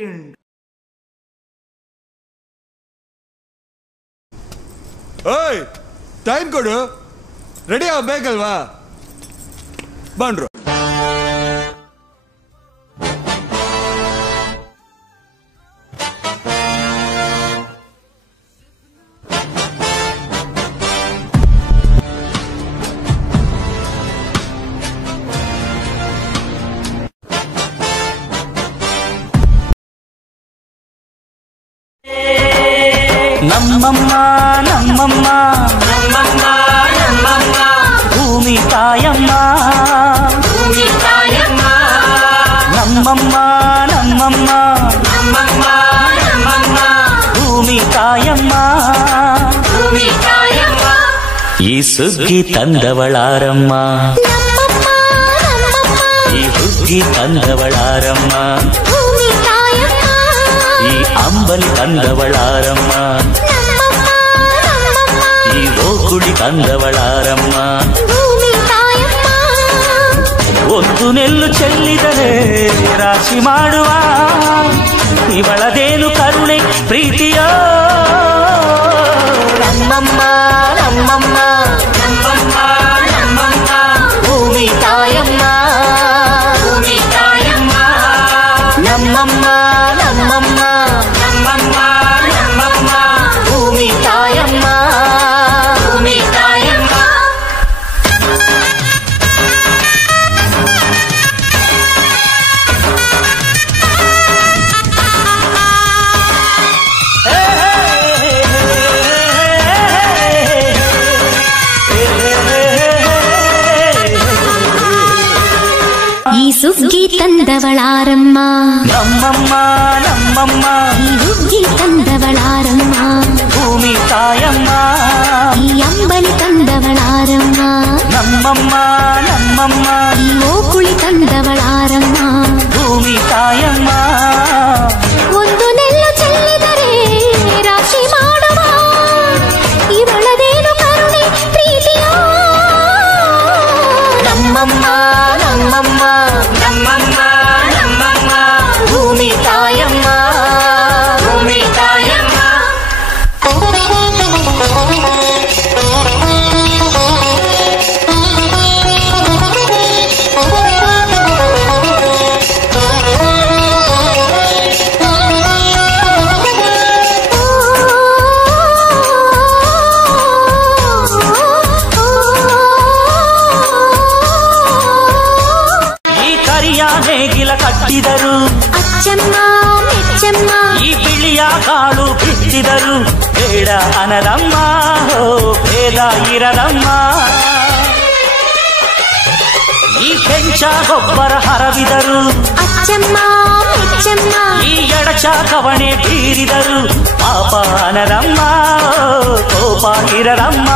Second. ಓಯ್ time ಕೊಡು, ready ಆಗಬೇಕಲ್ವಾ? ಬಂದ್ರು. ನಮ್ಮಮ್ಮ ನಮ್ಮಮ್ಮ ನಮ್ಮಮ್ಮ ನಮ್ಮಮ್ಮ ಭೂಮಿ ತಾಯಮ್ಮ ಭೂಮಿ ತಾಯಮ್ಮ ನಮ್ಮಮ್ಮ ನಮ್ಮಮ್ಮ ನಮ್ಮಮ್ಮ ನಮ್ಮಮ್ಮ ಭೂಮಿ ತಾಯಮ್ಮ ಭೂಮಿ ತಾಯಮ್ಮ ಈ ಸುಗ್ಗಿ ತಂದವಳಾರಮ್ಮ ಈ ಹುಗ್ಗಿ ತಂದವಳಾರಮ್ಮ ಈ ಅಂಬಲಿ ತಂದವಳಾರಮ್ಮ ಈ ಓಕುಳಿ ತಂದವಳಾರಮ್ಮ ಒಂದು ನೆಲ್ಲು ಚೆಲ್ಲಿದರೆ ರಾಶಿ ಮಾಡುವ ಇವಳದೇನು ಕರುಣೆ ಪ್ರೀತಿಯೋ ನಮ್ಮಮ್ಮ ನಮ್ಮಮ್ಮ ನಮ್ಮಮ್ಮ ನಮ್ಮಮ್ಮ ಭೂಮಿ ತಾಯಮ್ಮ ಭೂಮಿ ತಾಯಮ್ಮ ನಮ್ಮಮ್ಮ ನಮ್ಮಮ್ಮ ನಮ್ಮಮ್ಮ ನಮ್ಮಮ್ಮ ಭೂಮಿ ತಾಯಮ್ಮ ಭೂಮಿ ತಾಯಮ್ಮ ಈ ಸುಗ್ಗಿ ತಂದವಳಾರಮ್ಮ ನಮ್ಮಮ್ಮ ನಮ್ಮಮ್ಮ ಈ ಹುಗ್ಗಿ ತಂದವಳಾರಮ್ಮ ಭೂಮಿ ತಾಯಮ್ಮ ಈ ಅಂಬಲಿ ತಂದವಳಾರಮ್ಮ ನಮ್ಮಮ್ಮ ನಮ್ಮಮ್ಮ ಈ ಓಕುಳಿ ತಂದವಳಾರಮ್ಮ ಭೂಮಿ ತಾಯಮ್ಮ ಒಂದು ನೆಲ್ಲು ಚೆಲ್ಲಿದರೆ ರಾಶಿ ಮಾಡುವ ಇವಳದೇನು ಕರುಣೆ ಪ್ರೀತಿಯೋ ನಮ್ಮಮ್ಮ ನಮ್ಮಮ್ಮ ನಮ್ಮಮ್ಮ ನಮ್ಮಮ್ಮ ಭೂಮಿ ತಾಯಮ್ಮ ಭೂಮಿ ತಾಯಮ್ಮ ಈ ಕರಿಯ ನೇಗಿಲ ಕಟ್ಟಿದರು ಅಚ್ಚಮ್ಮ ಮೆಚ್ಚಮ್ಮ ಈ ಬಿಳಿಯ ಕಾಳು ಬಿತ್ತಿದರು ಬೇಡ ಅನರಮ್ಮ ಹೋ ಭೇದ ಇರದಮ್ಮ ಈ ಕೆಂಚ ಗೊಬ್ಬರ ಹರವಿದರು ಅಚ್ಚಮ್ಮ ಮೆಚ್ಚಮ್ಮ ಈ ಎಡಚ ಕವಣೆ ಬೀರಿದರು ಪಾಪ ಅನರಮ್ಮ ಕೋಪ ಇರರಮ್ಮ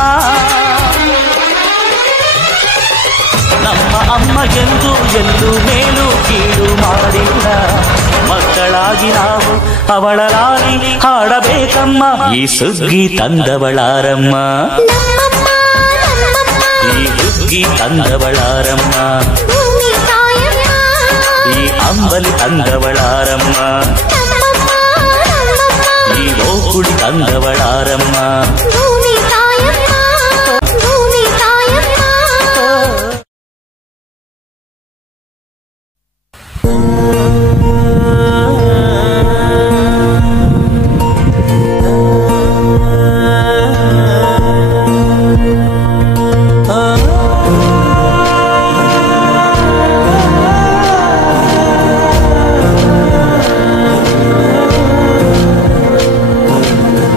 ನಮ್ಮ ಅಮ್ಮ ಎಂದು ಎಂದು ಮೇಲು ಕೀಳು ಮಾಡಿಲ್ಲ ಮಕ್ಕಳಾಗಿ ನಾವು ಅವಳ ಲಾಲಿ ಹಾಡಬೇಕಮ್ಮ ಈ ಸುಗ್ಗಿ ತಂದವಳಾರಮ್ಮ ನಮ್ಮಮ್ಮ ನಮ್ಮಮ್ಮ ಈ ಹುಗ್ಗಿ ತಂದವಳಾರಮ್ಮ ಭೂಮಿ ತಾಯಮ್ಮ ಈ ಅಂಬಲಿ ತಂದವಳಾರಮ್ಮ ನಮ್ಮಮ್ಮ ನಮ್ಮಮ್ಮ ಈ ಓಕುಳಿ ತಂದವಳಾರಮ್ಮ ಭೂಮಿ ತಾಯಮ್ಮ ಭೂಮಿ ತಾಯಮ್ಮ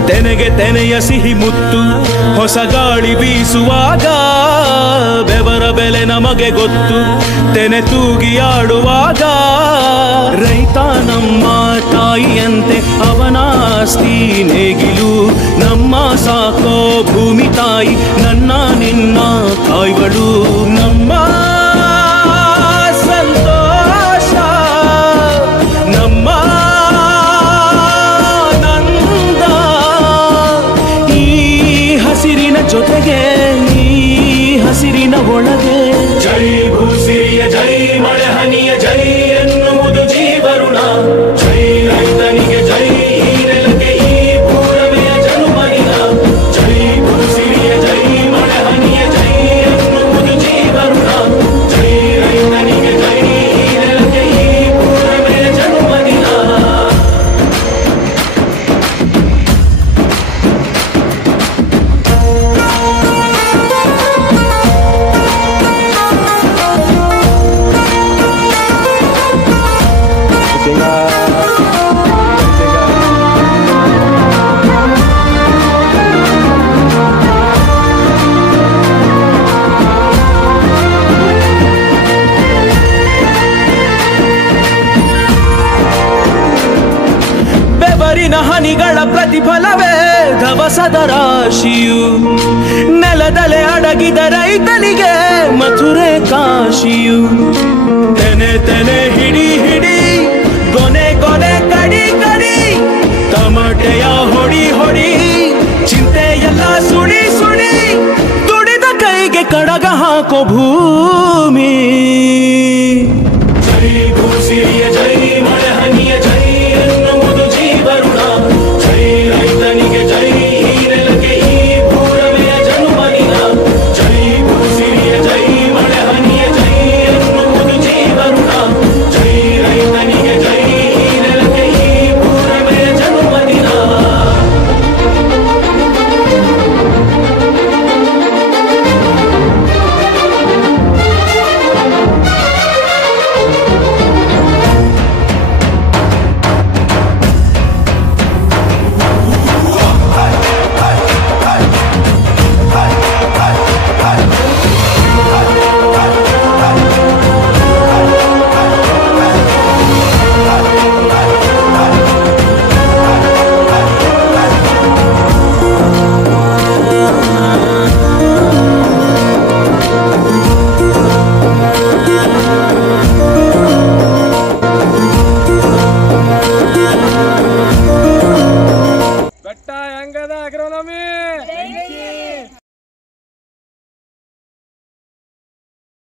ತೆನೆಗೆ ತೆನೆಯ ಸಿಹಿ ಮುತ್ತು ಹೊಸ ಗಾಳಿ ಬೀಸುವಾಗ ಬೆವರ ಬೆಲೆ ನಮಗೆ ಗೊತ್ತು ತೆನೆ ತೂಗಿ ಆಡುವಾಗ ರೈತ ನಮ್ಮ ತಾಯಿಯಂತೆ ಅವನಾಸ್ತಿ ನೇಗಿಲು ನಮ್ಮ ಸಾಕೋ ಭೂಮಿ ತಾಯಿ ನನ್ನ ನಿನ್ನ ತಾಯಿಗಳು ನಮ್ಮ ಸಂತೋಷ ನಮ್ಮ ನಂದ ಈ ಹಸಿರಿನ ಜೊತೆಗೆ ಈ ಹಸಿರಿನ ಒಳಗೆ ಜೈ ಭೂಸಿರಿಯ ಜೈ ಮಳೆ ಹನಿಯ ಜೈ ಎನ್ನುವುದು ಜೀವರುಣ ಜೈ ಮಣಿಗಳ ಪ್ರತಿಫಲವೇ ಧವಸದ ರಾಶಿಯು ನೆಲದಲೆ ಅಡಗಿದ ರೈತನಿಗೆ ಮಥುರೆ ಕಾಶಿಯು ತೆನೆ ತೆನೆ ಹಿಡಿ ಹಿಡಿ ಗೊನೆ ಗೊನೆ ಕಡಿ ಕಡಿ ತಮಟೆಯ ಹೊಡಿ ಹೊಡಿ ಚಿಂತೆಯೆಲ್ಲ ಸುಡಿ ಸುಡಿ ದುಡಿದ ಕೈಗೆ ಕಡಗ ಹಾಕೋ ಭೂ